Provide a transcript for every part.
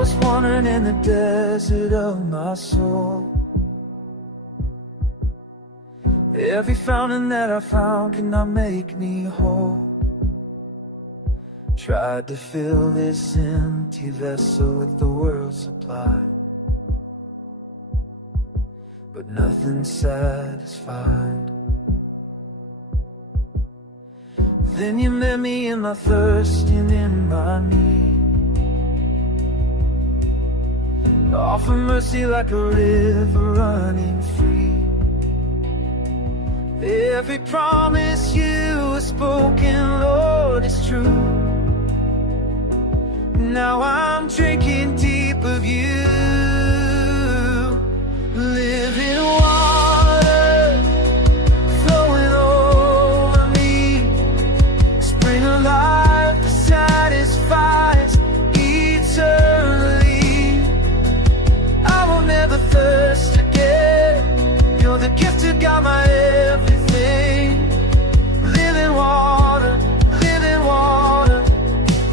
was wandering in the desert of my soul. Every fountain that I found cannot make me whole. Tried to fill this empty vessel with the world's supply, but nothing satisfied. Then you met me in my thirst and in my need. Offer mercy like a river running free. Every promise you have spoken, Lord, is true. Now I'm drinking deep of you. Living water flowing over me. Spring of life that satisfies eternally. I will never thirst again. You're the gift of God, my everything. Living water, living water.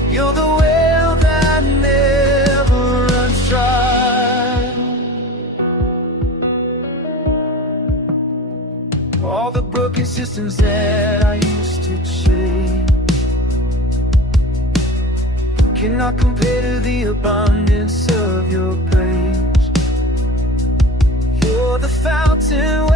You're the well that never runs dry. All the broken systems that I used to change cannot compare to the abundance of your grace. You're the fountain